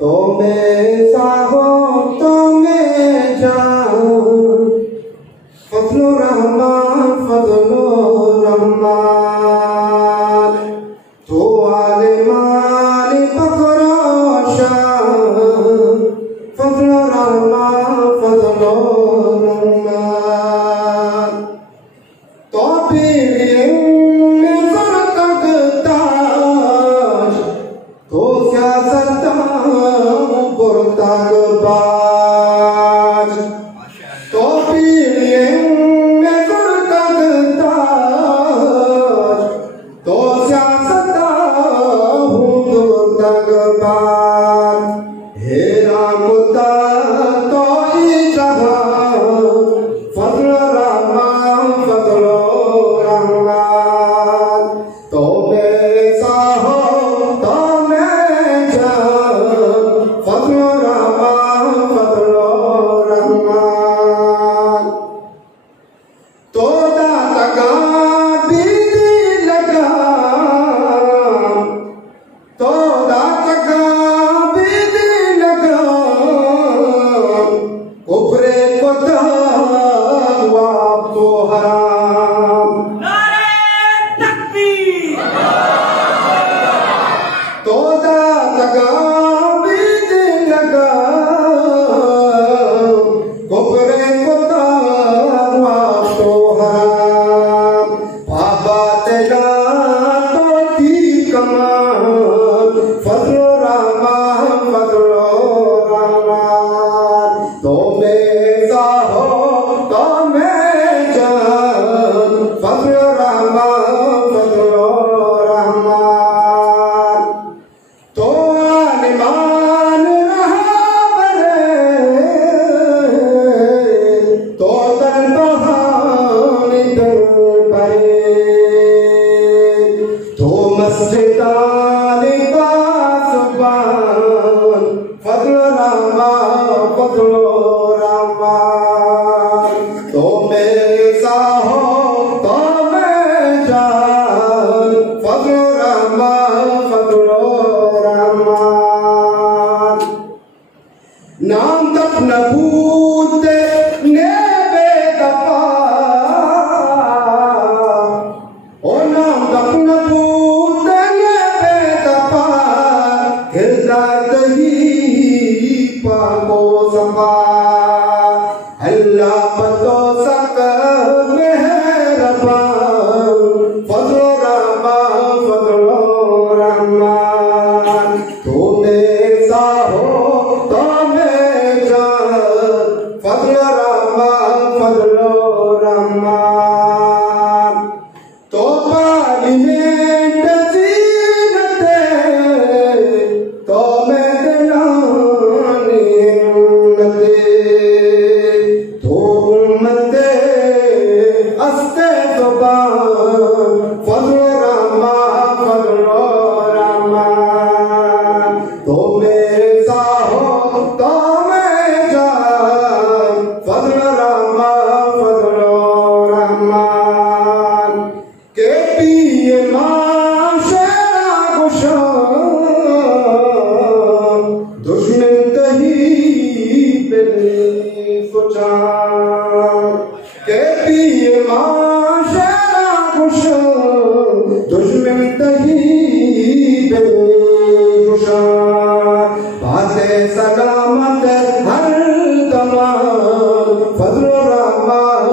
तो मैं चाहो तो मैं जाऊं फजलो रहमान तो आले माले पकड़ो शाह फजलो रहमान तो पीले में ज़रक़ ताज तो सियासत बाज तो पीले में ज़रक़ ताज तो सियासत बाज हे राम तो ई जहां फजल रहमान तो बेसा हो तो मैं जान फजल रहमान तो दाता बीती लगा तो दाता बीती लगा कुफरे को तो हराम तो दाता बीती लगा कुफरे को तो हराम बाबा तेरा तो थी कमाल फजलो रहमान तो बेसा हो तो मैं जान फजलो रहमान तो आलिमान रहा बने तो दर बहानी दर बरे तो मस्जिदानी बासुबान फजलो रहमान तो बेसा हो तो मैं जान फजलो रहमान नाम तक नबूत ने बेदफा ओ नाम तक नबूत ने बेदफा हिदायत ही पाको सफा अल्लाह पतो सक मेहरबान फजलो रहमान तो बेसा हो तो मैं जान फजलो रहमान तो पार्लिमेंट जीनते तो मैं दिलानी हिम्मते तो उम्मते अस्ते ज़ुबान फजलो रहमान तो बेसा हो तो मैं जान फजलो रहमान के पिए माशरा गुशान दुश्मन दही बेली सोचा के पिए माशरा गुशान दुश्मन दही बेली गुशान बातें सलामत हर तमाम फजलो रहमान